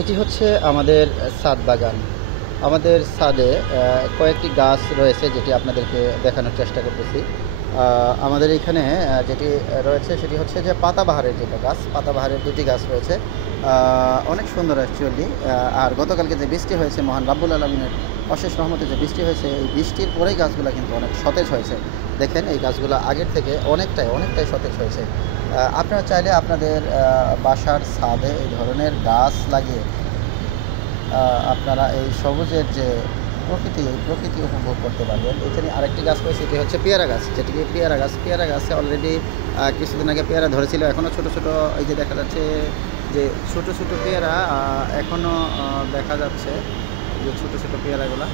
এটি হচ্ছে আমাদের ছাদ বাগান। আমাদের ছাদে কয়েকটি গাছ রয়েছে যেটি আপনাদেরকে দেখানোর চেষ্টা করতেছি। আমাদের এখানে যেটি রয়েছে সেটি হচ্ছে যে পাতাবাহারের যেটা গাছ, পাতাবাহারের দুটি গাছ রয়েছে। অনেক সুন্দর অ্যাকচুয়ালি। আর গতকালকে যে বৃষ্টি হয়েছে, মহান রাব্বুল আলামিনের অশেষ রহমতে যে বৃষ্টি হয়েছে, এই বৃষ্টির পরেই গাছগুলো কিন্তু অনেক সতেজ হয়েছে। দেখেন এই গাছগুলো আগের থেকে অনেকটাই সতেজ হয়েছে। আপনারা চাইলে আপনাদের বাসার ছাদে এই ধরনের গাছ লাগিয়ে আপনারা এই সবুজের যে এই প্রকৃতি উপভোগ করতে পারবেন। এখানে আরেকটি গাছ রয়েছে, এটি হচ্ছে পেয়ারা গাছ, যেটিকে পেয়ারা গাছে অলরেডি কিছুদিন আগে পেয়ারা ধরেছিল। এখনও ছোট ছোট এই যে দেখা যাচ্ছে যে ছোট ছোট পেয়ারা এখনও দেখা যাচ্ছে, যে ছোট ছোট পেয়ারাগুলো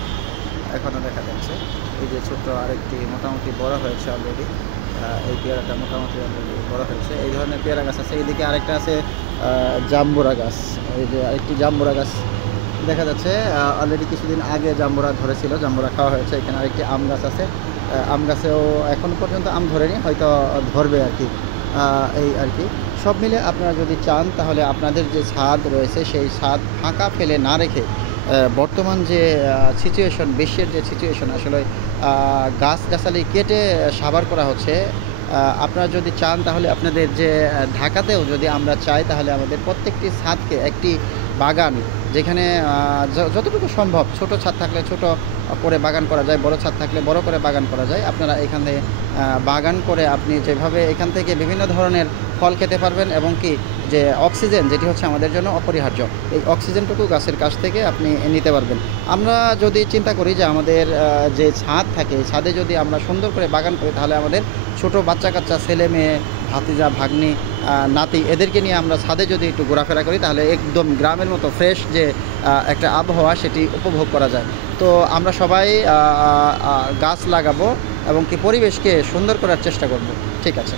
এখনও দেখা যাচ্ছে। এই যে ছোট্ট আরেকটি মোটামুটি বড় হয়েছে অলরেডি। এই পেয়ারাটা মোটামুটি অলরেডি বড় হয়েছে। এই ধরনের পেয়ারা গাছ আছে। এইদিকে আরেকটা আছে জাম্বুরা গাছ। এই যে আরেকটি জাম্বুরা গাছ দেখা যাচ্ছে, অলরেডি কিছুদিন আগে জাম্বুরা ধরেছিল, জাম্বুরা খাওয়া হয়েছে। এখানে আরেকটি আম গাছ আছে। আম গাছেও এখনও পর্যন্ত আম ধরেনি, হয়তো ধরবে আর কি। এই আর কি সব মিলে আপনারা যদি চান তাহলে আপনাদের যে ছাদ রয়েছে সেই ছাদ ফাঁকা ফেলে না রেখে বর্তমান যে সিচুয়েশন, বিশ্বের যে সিচুয়েশন, আসলে গাছগাছালি কেটে সাবার করা হচ্ছে। আপনারা যদি চান তাহলে আপনাদের যে ঢাকাতেও যদি আমরা চাই তাহলে আমাদের প্রত্যেকটি ছাদকে একটি বাগান, যেখানে যতটুকু সম্ভব ছোট ছাদ থাকলে ছোট করে বাগান করা যায়, বড় ছাদ থাকলে বড় করে বাগান করা যায়। আপনারা এখান থেকে বাগান করে আপনি যেভাবে এখান থেকে বিভিন্ন ধরনের ফল খেতে পারবেন, এবং কি যে অক্সিজেন যেটি হচ্ছে আমাদের জন্য অপরিহার্য, এই অক্সিজেনটুকু গাছের কাছ থেকে আপনি নিতে পারবেন। আমরা যদি চিন্তা করি যে আমাদের যে ছাদ থাকে, ছাদে যদি আমরা সুন্দর করে বাগান করি তাহলে আমাদের ছোট বাচ্চা কাচ্চা, ছেলে মেয়ে, ভাতিজা, ভাগ্নি, নাতি, এদেরকে নিয়ে আমরা ছাদে যদি একটু ঘোরাফেরা করি তাহলে একদম গ্রামের মতো ফ্রেশ যে একটা আবহাওয়া সেটি উপভোগ করা যায়। তো আমরা সবাই গাছ লাগাবো এবং কি পরিবেশকে সুন্দর করার চেষ্টা করব। ঠিক আছে।